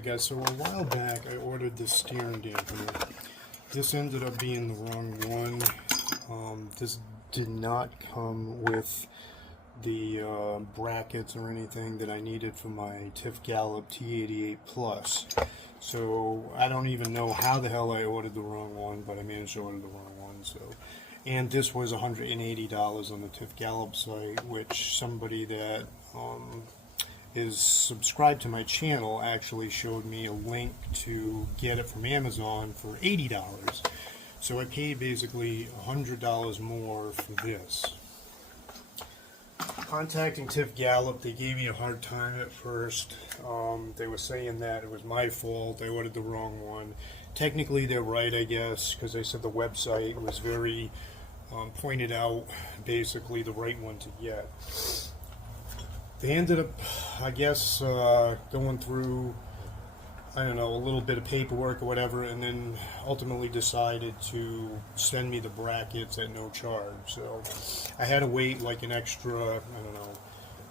Alright guys, so a while back I ordered this steering dampener. This ended up being the wrong one. This did not come with the brackets or anything that I needed for my TifGalop T88 Plus. So I don't even know how the hell I ordered the wrong one, but I managed to order the wrong one. So, and this was $180 on the TifGalop site, which somebody that is subscribed to my channel actually showed me a link to get it from Amazon for $80. So I paid basically $100 more for this. Contacting TifGalop, they gave me a hard time at first. They were saying that it was my fault, I ordered the wrong one. Technically they're right, I guess, because they said the website was very pointed out basically the right one to get. They ended up, I guess, going through, I don't know, a little bit of paperwork or whatever, and then ultimately decided to send me the brackets at no charge. So I had to wait like an extra, I don't know,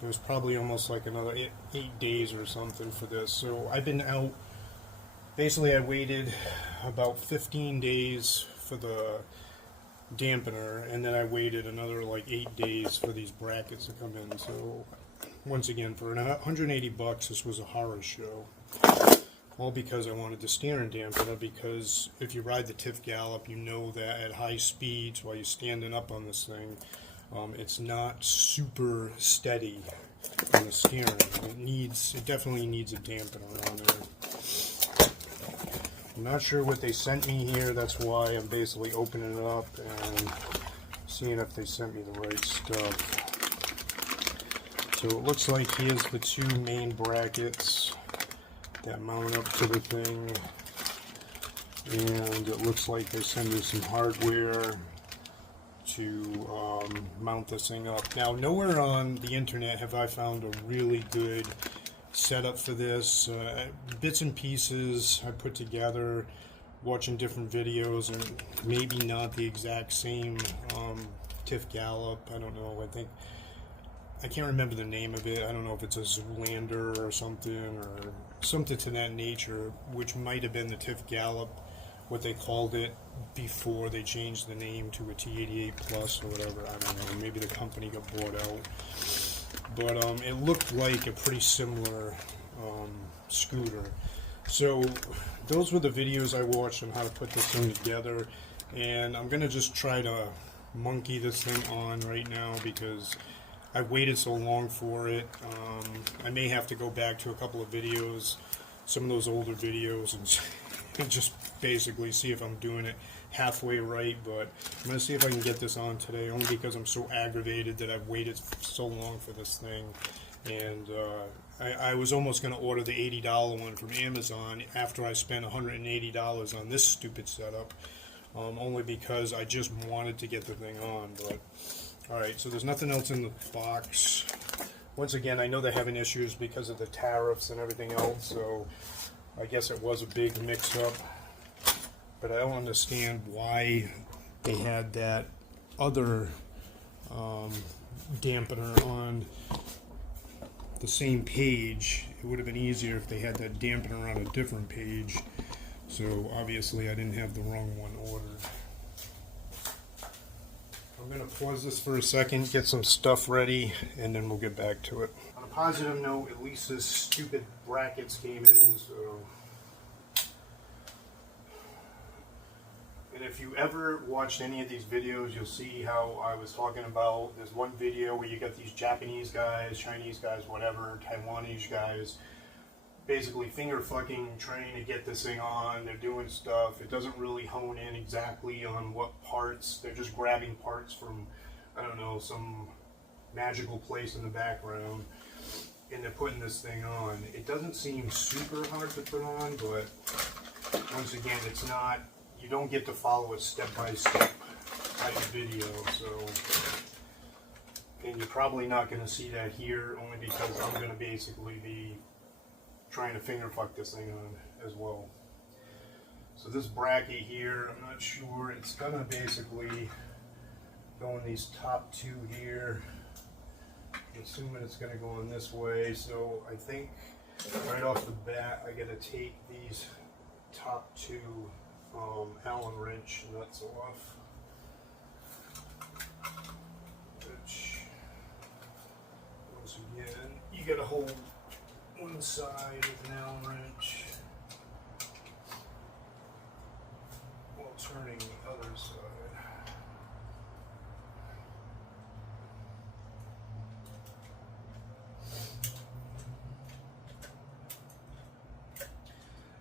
it was probably almost like another 8 days or something for this. So I've been out, basically I waited about 15 days for the dampener, and then I waited another like 8 days for these brackets to come in. So once again, for $180, this was a horror show. All because I wanted the steering dampener, because if you ride the TifGalop, you know that at high speeds while you're standing up on this thing, it's not super steady on the steering. It definitely needs a dampener on there. I'm not sure what they sent me here, that's why I'm basically opening it up and seeing if they sent me the right stuff. So it looks like here's the two main brackets that mount up to the thing, and it looks like they send me some hardware to mount this thing up. Now, nowhere on the internet have I found a really good setup for this. Bits and pieces I put together watching different videos, and maybe not the exact same TifGalop. I don't know, I can't remember the name of it. I don't know if it's a Zoolander or something to that nature, which might have been the TifGalop, what they called it before they changed the name to a T88 Plus or whatever. I don't know. Maybe the company got bought out. But it looked like a pretty similar scooter. So those were the videos I watched on how to put this thing together. And I'm going to just try to monkey this thing on right now because I waited so long for it. I may have to go back to a couple of videos, some of those older videos, and just basically see if I'm doing it halfway right. But I'm going to see if I can get this on today, only because I'm so aggravated that I've waited so long for this thing. And I was almost going to order the $80 one from Amazon after I spent $180 on this stupid setup, only because I just wanted to get the thing on. But alright, so there's nothing else in the box. Once again, I know they're having issues because of the tariffs and everything else, so I guess it was a big mix-up. But I don't understand why they had that other dampener on the same page. It would have been easier if they had that dampener on a different page. So obviously I didn't have the wrong one ordered. I'm going to pause this for a second, get some stuff ready, and then we'll get back to it. On a positive note, at least this stupid brackets came in, so... And if you ever watched any of these videos, you'll see how I was talking about, there's one video where you got these Japanese guys, Chinese guys, whatever, Taiwanese guys, basically finger fucking trying to get this thing on. They're doing stuff. It doesn't really hone in exactly on what parts. They're just grabbing parts from, I don't know, some magical place in the background, and they're putting this thing on. It doesn't seem super hard to put on, but once again, it's not, you don't get to follow a step-by-step type of video, so, and you're probably not going to see that here, only because I'm going to basically be trying to finger fuck this thing on as well. So this bracket here, I'm not sure, it's gonna basically go in these top two here. I'm assuming it's gonna go in this way, so I think right off the bat, I gotta take these top two Allen wrench nuts off, which, once again, you gotta hold one side of an Allen wrench while turning the other side.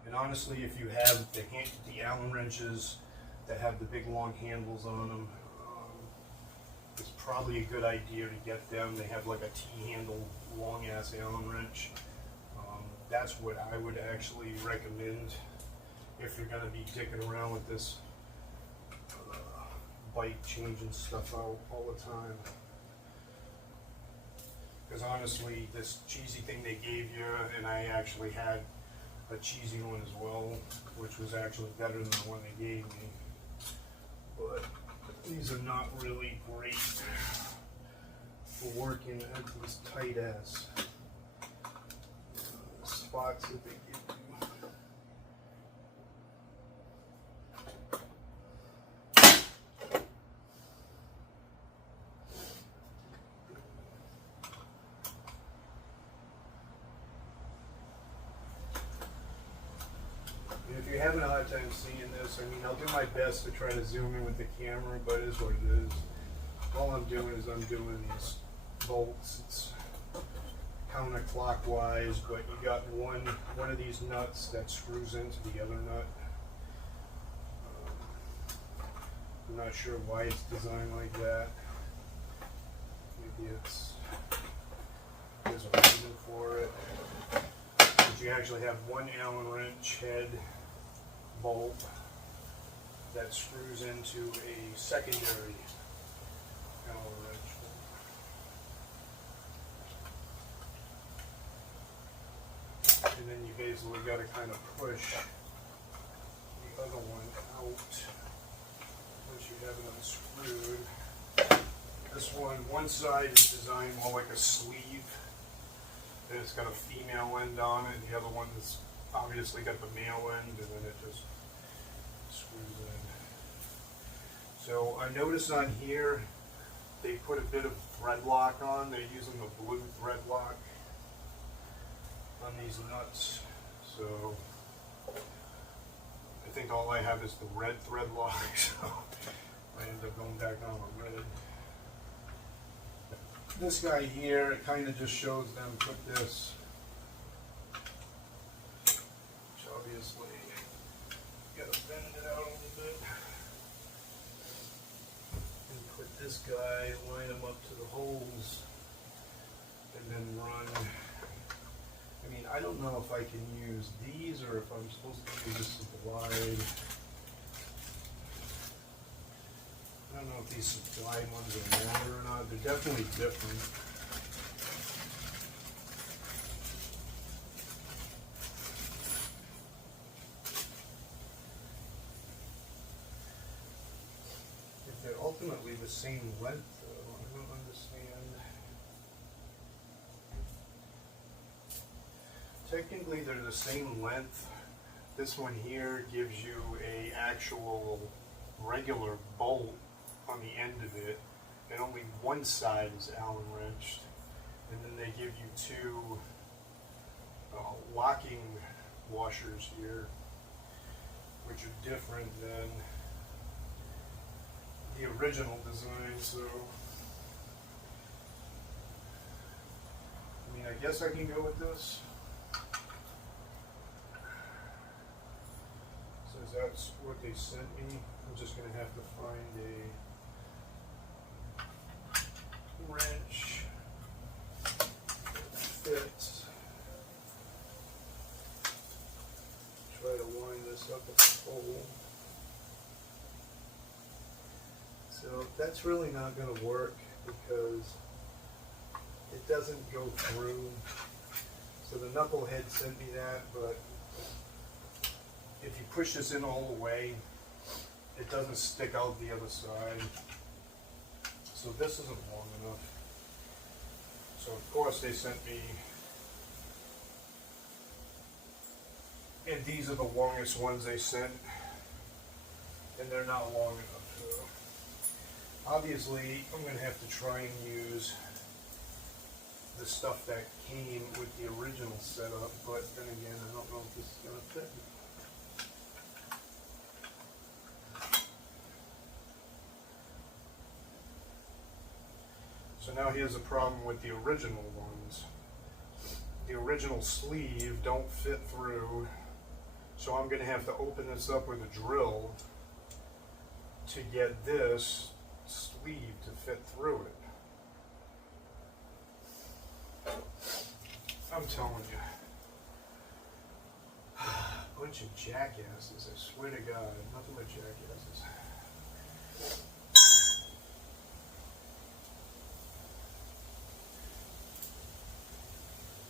And honestly, if you have the Allen wrenches that have the big long handles on them, it's probably a good idea to get them. They have like a T-handle, long-ass Allen wrench. That's what I would actually recommend if you're going to be dicking around with this bike, changing stuff out all the time. Because honestly, this cheesy thing they gave you, and I actually had a cheesy one as well, which was actually better than the one they gave me. But these are not really great for working at these tight ass spots that they give you. If you're having a hard time seeing this, I mean, I'll do my best to try to zoom in with the camera, but it is what it is. All I'm doing is I'm doing these bolts. It's counterclockwise, but you got one of these nuts that screws into the other nut. I'm not sure why it's designed like that. Maybe there's a reason for it. But you actually have one Allen wrench head bolt that screws into a secondary Allen wrench. And then you basically got to kind of push the other one out once you have it unscrewed. This one side is designed more like a sleeve, and it's got a female end on it, and the other one is obviously got the male end, and then it just screws in. So I noticed on here they put a bit of thread lock on. They're using the blue thread lock on these nuts. So I think all I have is the red thread lock, so I end up going back down with red. This guy here, it kind of just shows them put this, which obviously you gotta bend it out a little bit, and put this guy, line him up to the holes, and then run. I mean, I don't know if I can use these or if I'm supposed to use this supplied. I don't know if these supplied ones are longer or not. They're definitely different. If they're ultimately the same length, though, I don't understand. Technically, they're the same length. This one here gives you a actual regular bolt on the end of it, and only one side is Allen wrenched, and then they give you two locking washers here, which are different than the original design. So I mean, I guess I can go with this. Since that's what they sent me, I'm just going to have to find a wrench that fits. Try to line this up at the hole. So that's really not going to work because it doesn't go through. So the knucklehead sent me that, but if you push this in all the way, it doesn't stick out the other side. So this isn't long enough. So of course they sent me And these are the longest ones they sent, and they're not long enough. So obviously, I'm going to have to try and use the stuff that came with the original setup, but then again, I don't know if this is going to fit. So now here's a problem with the original ones. The original sleeve don't fit through, so I'm going to have to open this up with a drill to get this sleeve to fit through it. I'm telling you, bunch of jackasses, I swear to God, nothing but jackasses.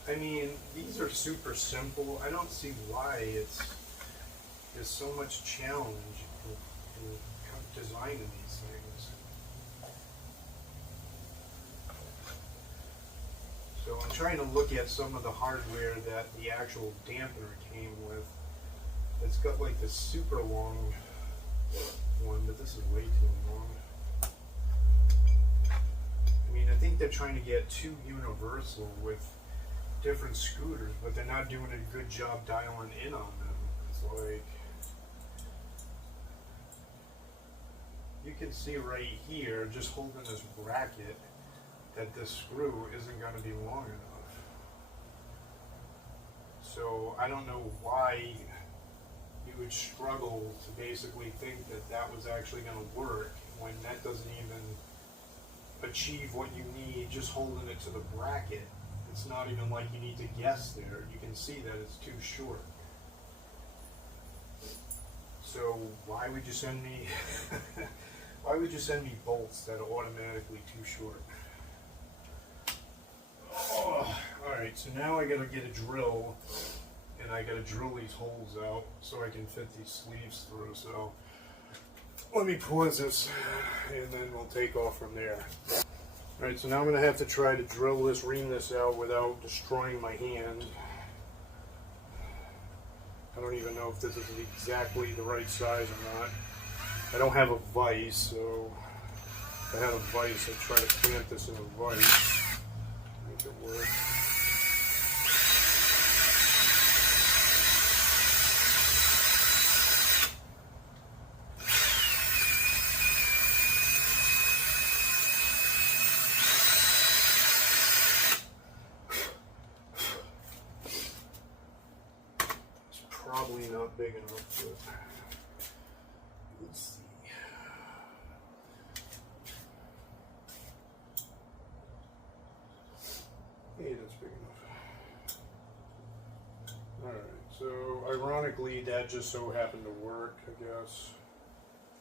I mean, these are super simple. I don't see why there's so much challenge in designing these things. So I'm trying to look at some of the hardware that the actual dampener came with. It's got like this super long one, but this is way too long. I mean, I think they're trying to get too universal with different scooters, but they're not doing a good job dialing in on them. It's like, you can see right here, just holding this bracket, that this screw isn't going to be long enough. So I don't know why you would struggle to basically think that that was actually going to work when that doesn't even achieve what you need just holding it to the bracket. It's not even like you need to guess there. You can see that it's too short. So why would you send me why would you send me bolts that are automatically too short? Oh, alright, so now I gotta get a drill and I gotta drill these holes out so I can fit these sleeves through. So let me pause this and then we'll take off from there. Alright, so now I'm going to have to try to drill this, ream this out without destroying my hand. I don't even know if this is exactly the right size or not. I don't have a vise, so if I had a vise, I'd try to clamp this in a vise. Make it work. Probably not big enough, but let's see. Hey, that's big enough. Alright, so ironically that just so happened to work, I guess.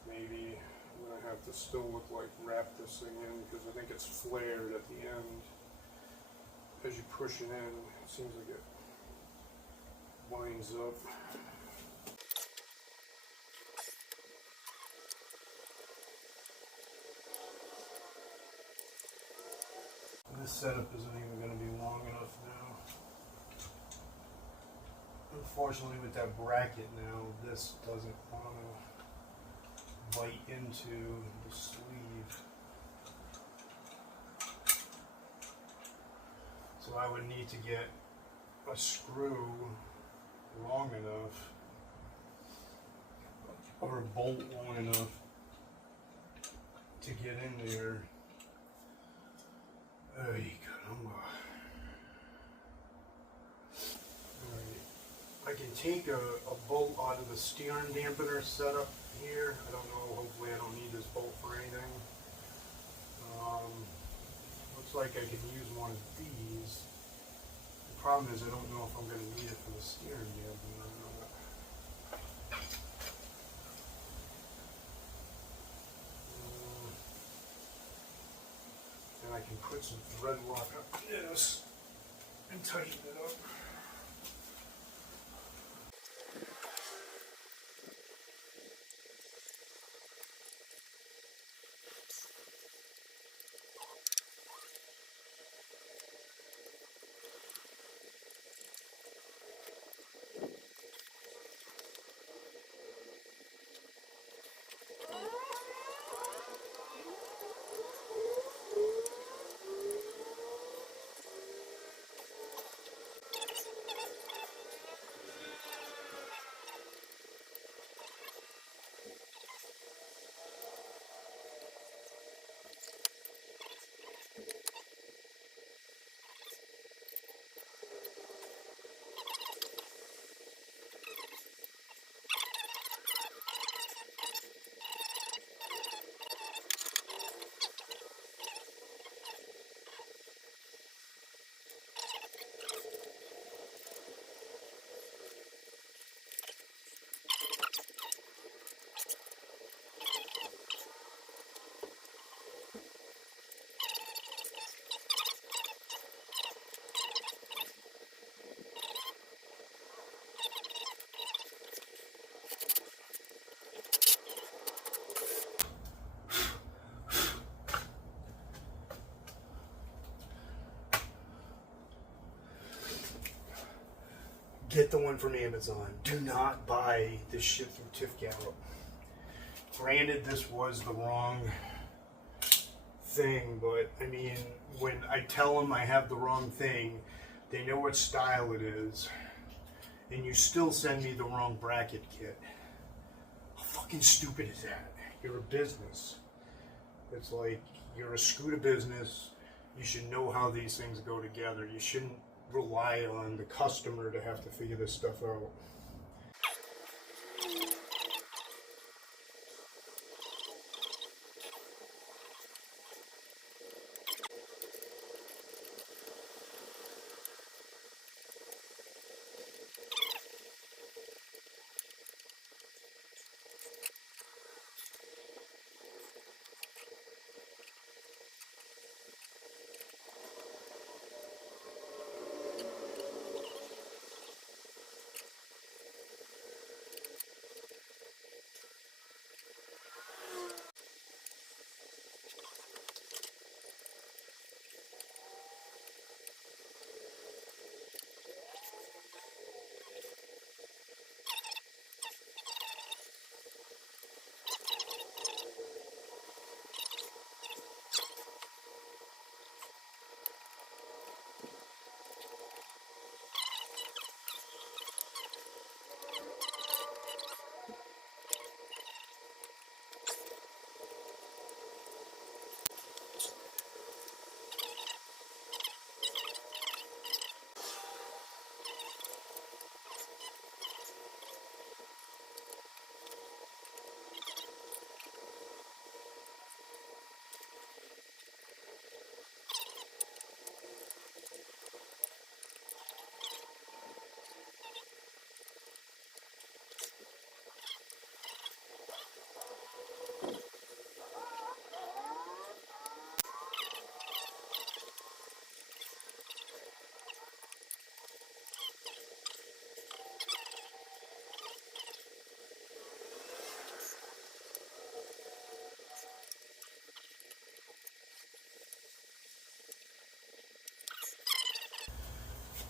Maybe I'm going to have to still look like wrap this thing in because I think it's flared at the end. As you push it in, it seems like it winds up. This setup isn't even going to be long enough now. Unfortunately, with that bracket now, this doesn't want to bite into the sleeve. So I would need to get a screw long enough, or a bolt long enough to get in there. Ay, caramba. Alright, I can take a bolt out of the steering dampener setup here. I don't know, hopefully I don't need this bolt for anything. Looks like I can use one of these. The problem is I don't know if I'm going to need it for the steering dampener or not. And I can put some thread lock up this and tighten it up. get the one from Amazon. Do not buy this shit through TifGalop. Granted, this was the wrong thing, but I mean, when I tell them I have the wrong thing, they know what style it is, and you still send me the wrong bracket kit. How fucking stupid is that? You're a business. It's like, you're a scooter business. You should know how these things go together. You shouldn't rely on the customer to have to figure this stuff out.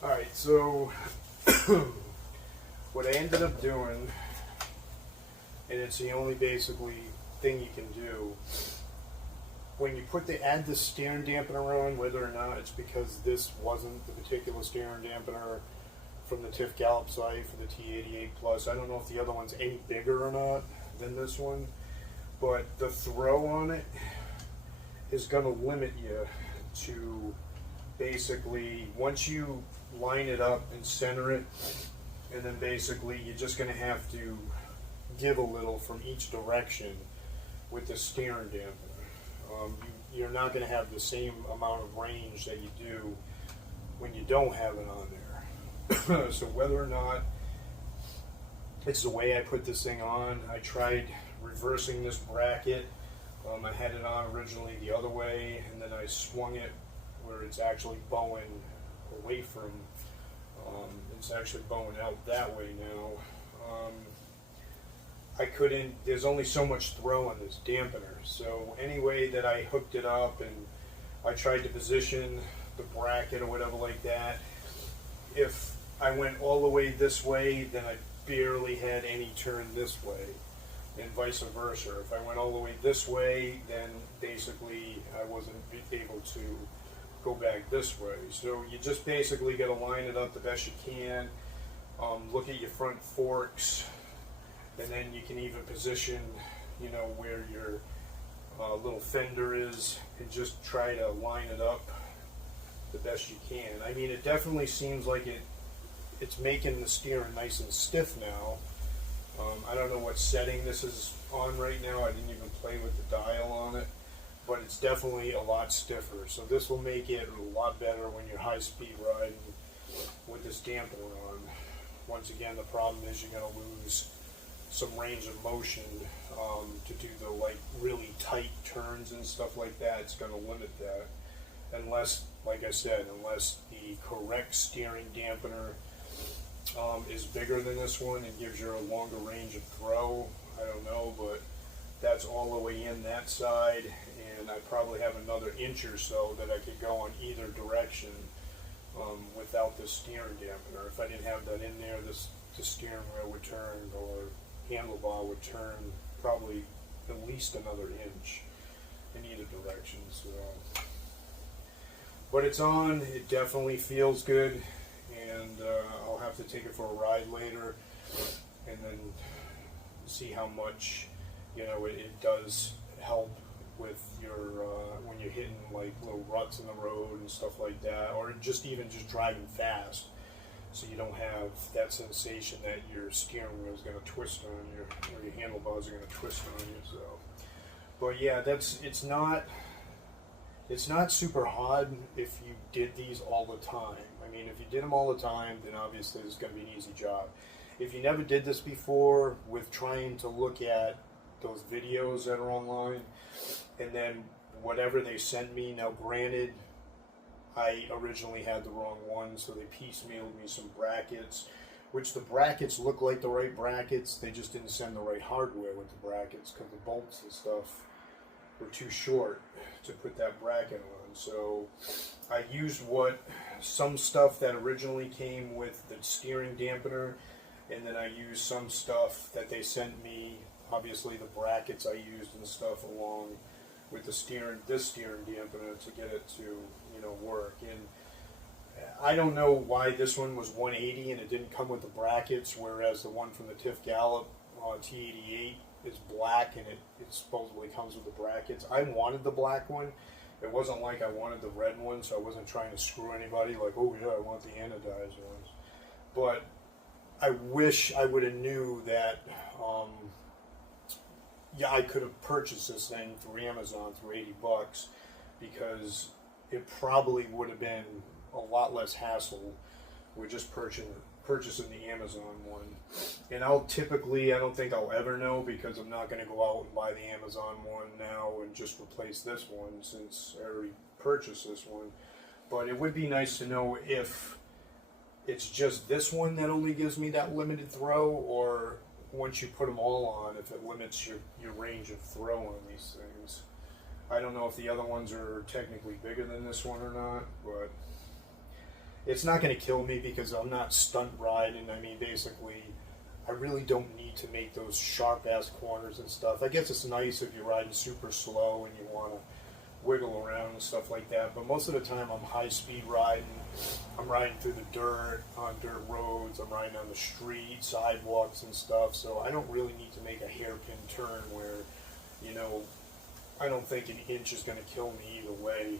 Alright, so what I ended up doing, and it's the only basically thing you can do, when you add the steering dampener on, whether or not it's because this wasn't the particular steering dampener from the TifGalop site for the T88 Plus, I don't know if the other one's any bigger or not than this one, but the throw on it is going to limit you to basically, once you line it up and center it, and then basically you're just going to have to give a little from each direction with the steering dampener. You're not going to have the same amount of range that you do when you don't have it on there. So whether or not it's the way I put this thing on, I tried reversing this bracket. I had it on originally the other way, and then I swung it where it's actually bowing away from, it's actually bowing out that way now. I couldn't, there's only so much throw on this dampener, so any way that I hooked it up and I tried to position the bracket or whatever like that, if I went all the way this way, then I barely had any turn this way, and vice versa. If I went all the way this way, then basically I wasn't able to go back this way. So you just basically got to line it up the best you can, look at your front forks, and then you can even position, you know, where your little fender is, and just try to line it up the best you can. I mean, it definitely seems like it's making the steering nice and stiff now. I don't know what setting this is on right now. I didn't even play with the dial on it, but it's definitely a lot stiffer. So this will make it a lot better when you're high-speed riding with this dampener on. Once again, the problem is you're going to lose some range of motion to do the like really tight turns and stuff like that. It's going to limit that, unless, like I said, unless the correct steering dampener is bigger than this one and gives you a longer range of throw. I don't know, but that's all the way in that side, and I probably have another inch or so that I could go on either direction without the steering dampener. If I didn't have that in there, the steering wheel would turn, or handlebar would turn probably at least another inch in either direction. So, but it's on. It definitely feels good, and I'll have to take it for a ride later, and then see how much, you know, it does help with your when you're hitting like little ruts in the road and stuff like that, or just even just driving fast, so you don't have that sensation that your steering wheel is going to twist on you, or your handlebars are going to twist on you. So, but yeah, it's not super hard if you did these all the time. I mean, if you did them all the time, then obviously it's going to be an easy job. If you never did this before, with trying to look at those videos that are online, and then whatever they sent me, now granted, I originally had the wrong one, so they piecemealed me some brackets, which the brackets look like the right brackets, they just didn't send the right hardware with the brackets, because the bolts and stuff were too short to put that bracket on. So I used some stuff that originally came with the steering dampener, and then I used some stuff that they sent me, obviously the brackets I used and stuff, along with this steering dampener to get it to, you know, work. And I don't know why this one was 180 and it didn't come with the brackets, whereas the one from the TifGalop T88 is black and it supposedly comes with the brackets. I wanted the black one. It wasn't like I wanted the red one, so I wasn't trying to screw anybody like, oh yeah, I want the anodized ones. But I wish I would have knew that, yeah, I could have purchased this thing through Amazon for 80 bucks, because it probably would have been a lot less hassle with just purchasing the Amazon one. And I don't think I'll ever know, because I'm not going to go out and buy the Amazon one now and just replace this one, since I already purchased this one. But it would be nice to know if it's just this one that only gives me that limited throw, or once you put them all on, if it limits your range of throw on these things. I don't know if the other ones are technically bigger than this one or not, but it's not going to kill me because I'm not stunt riding. I mean, basically, I really don't need to make those sharp-ass corners and stuff. I guess it's nice if you're riding super slow and you want to wiggle around and stuff like that, but most of the time I'm high-speed riding. I'm riding through the dirt, on dirt roads, I'm riding on the street, sidewalks and stuff, so I don't really need to make a hairpin turn where, you know, I don't think an inch is going to kill me either way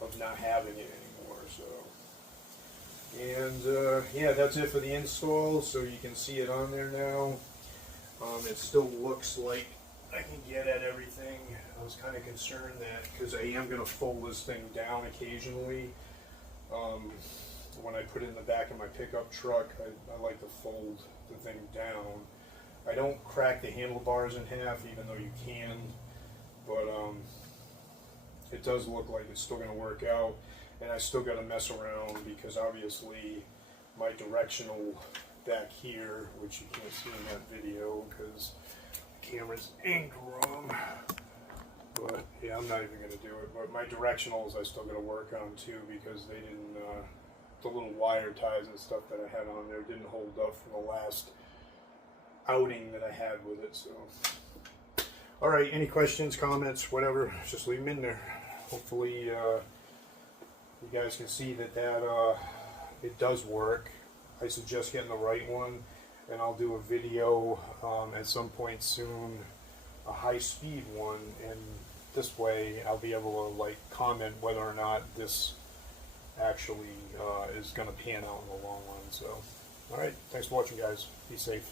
of not having it anymore. So, and yeah, that's it for the install. So you can see it on there now. It still looks like I can get at everything. I was kind of concerned that, because I am going to fold this thing down occasionally. When I put it in the back of my pickup truck, I like to fold the thing down. I don't crack the handlebars in half, even though you can. But it does look like it's still going to work out, and I still got to mess around, because obviously my directional back here, which you can't see in that video because the camera's aimed wrong, but yeah, I'm not even going to do it. But my directionals I still got to work on too, because they didn't, the little wire ties and stuff that I had on there didn't hold up from the last outing that I had with it. So. Alright, any questions, comments, whatever, just leave them in there. Hopefully you guys can see that it does work. I suggest getting the right one, and I'll do a video at some point soon, a high-speed one, and this way I'll be able to like comment whether or not this actually is going to pan out in the long run. So, alright, thanks for watching, guys. Be safe.